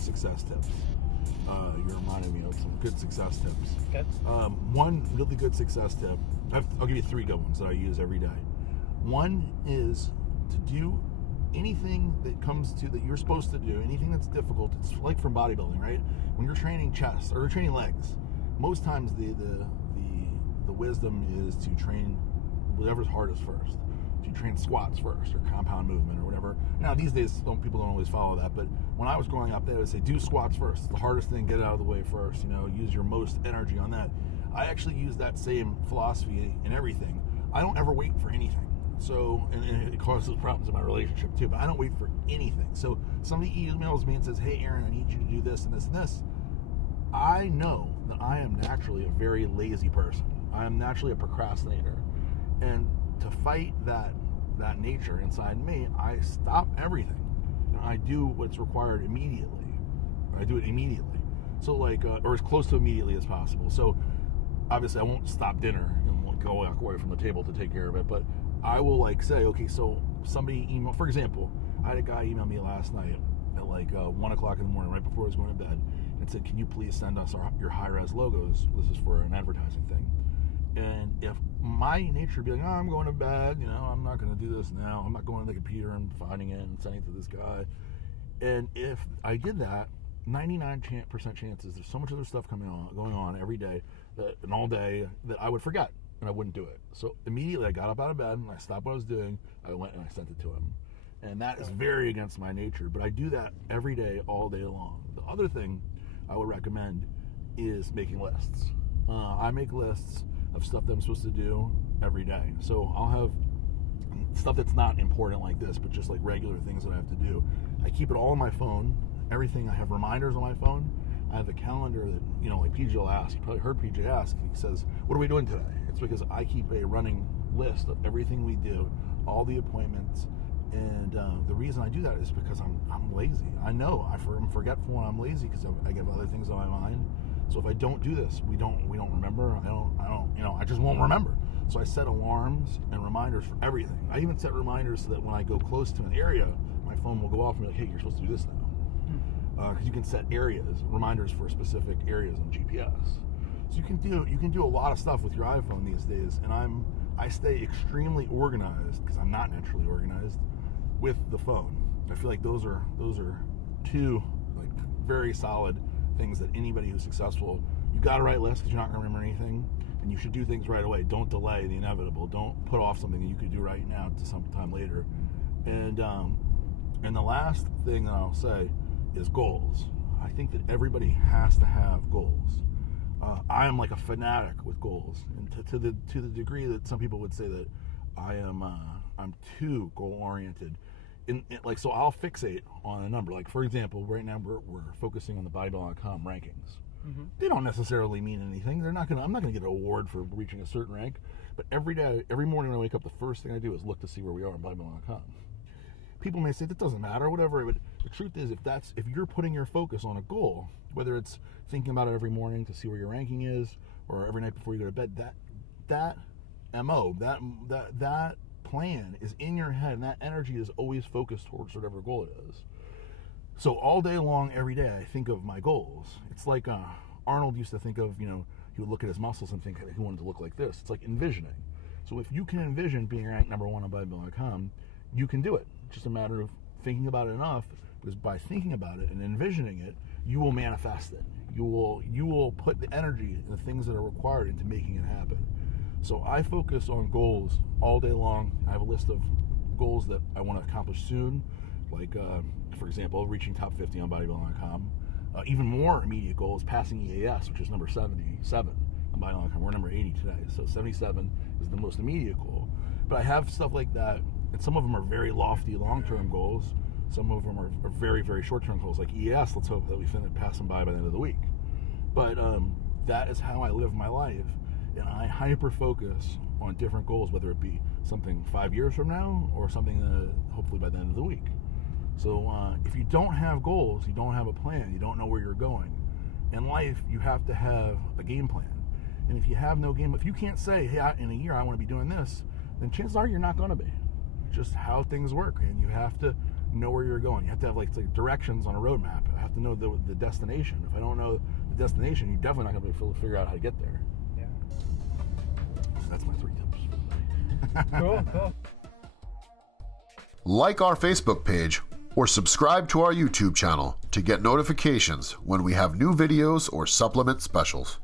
success tips. You're reminding me of some good success tips. Okay. One really good success tip, I'll give you 3 good ones that I use every day. One is to do anything that you're supposed to do, anything that's difficult. It's like from bodybuilding, right? When you're training chest or training legs, most times the wisdom is to train whatever's hardest first. You train squats first, or compound movement, or whatever. Now these days, people don't always follow that, but when I was growing up, they would say do squats first. It's the hardest thing, get it out of the way first. Use your most energy on that. I actually use that same philosophy in everything. I don't ever wait for anything. So, and it causes problems in my relationship too, but I don't wait for anything. So somebody emails me and says, hey Aaron, I need you to do this and this and this. I know that I am naturally a very lazy person. I am naturally a procrastinator. And to fight that nature inside me, I stop everything. And I do what's required immediately. I do it immediately. So or as close to immediately as possible. So obviously I won't stop dinner and go walk away from the table to take care of it, but I will say, okay, so somebody email, for example, I had a guy email me last night at 1 o'clock in the morning, right before I was going to bed, and said, can you please send us your high-res logos? This is for an advertising thing. And if my nature would be like, oh, I'm going to bed, I'm not going to do this now. I'm not going to the computer and finding it and sending it to this guy. And if I did that, 99% chances there's so much other stuff going on every day and all day that I would forget and I wouldn't do it. So immediately I got up out of bed and I stopped what I was doing. I went and I sent it to him. And that is very against my nature, but I do that every day, all day long. The other thing I would recommend is making lists. I make lists of stuff that I'm supposed to do every day. So I'll have stuff that's not important like this, but just regular things that I have to do. I keep it all on my phone. Everything, I have reminders on my phone. I have a calendar that, like PJ will ask. You probably heard PJ ask. He says, what are we doing today? It's because I keep a running list of everything we do, all the appointments. And the reason I do that is because I'm lazy. I know I'm forgetful when I'm lazy because I get other things on my mind. So if I don't do this, we don't remember. I just won't remember. So I set alarms and reminders for everything. I even set reminders so that when I go close to an area, my phone will go off and be like, hey, you're supposed to do this now. Because you can set reminders for specific areas on GPS. So you can do a lot of stuff with your iPhone these days. And I stay extremely organized because I'm not naturally organized with the phone. I feel like those are 2 very solid things that anybody who's successful, you got to write lists because you're not going to remember anything, and you should do things right away. Don't delay the inevitable. Don't put off something that you could do right now to some time later. And the last thing that I'll say is goals. I think that everybody has to have goals. I am like a fanatic with goals, and to the degree that some people would say that I'm too goal oriented. So I'll fixate on a number. For example, right now we're focusing on the Bible.com rankings. Mm-hmm. They don't necessarily mean anything. I'm not gonna get an award for reaching a certain rank. But every morning when I wake up, the first thing I do is look to see where we are on Bible.com. People may say that doesn't matter, whatever. But the truth is, if you're putting your focus on a goal, whether it's thinking about it every morning to see where your ranking is, or every night before you go to bed, that plan is in your head, and that energy is always focused towards whatever goal it is. So all day long, every day, I think of my goals. It's like Arnold used to think of, he would look at his muscles and think he wanted to look like this. It's like envisioning. So if you can envision being ranked number 1 on Bible.com, you can do it. It's just a matter of thinking about it enough, because by thinking about it and envisioning it, you will manifest it. You will put the energy and the things that are required into making it happen. So I focus on goals all day long. I have a list of goals that I want to accomplish soon, for example, reaching top 50 on bodybuilding.com. Even more immediate goals, passing EAS, which is number 77 on bodybuilding.com. We're number 80 today, so 77 is the most immediate goal. But I have stuff like that, and some of them are very lofty long-term goals. Some of them are very, very short-term goals, like EAS. Let's hope that we pass them by the end of the week. But that is how I live my life. And I hyper-focus on different goals, whether it be something 5 years from now or something hopefully by the end of the week. So if you don't have goals, you don't have a plan, you don't know where you're going. In life, you have to have a game plan. And if you have no game, if you can't say, hey, in a year I want to be doing this, then chances are you're not going to be. It's just how things work. And you have to know where you're going. You have to have like directions on a road map. I have to know the destination. If I don't know the destination, you're definitely not going to be able to figure out how to get there. Yeah. So that's my 3 tips for the day. Cool. Like our Facebook page or subscribe to our YouTube channel to get notifications when we have new videos or supplement specials.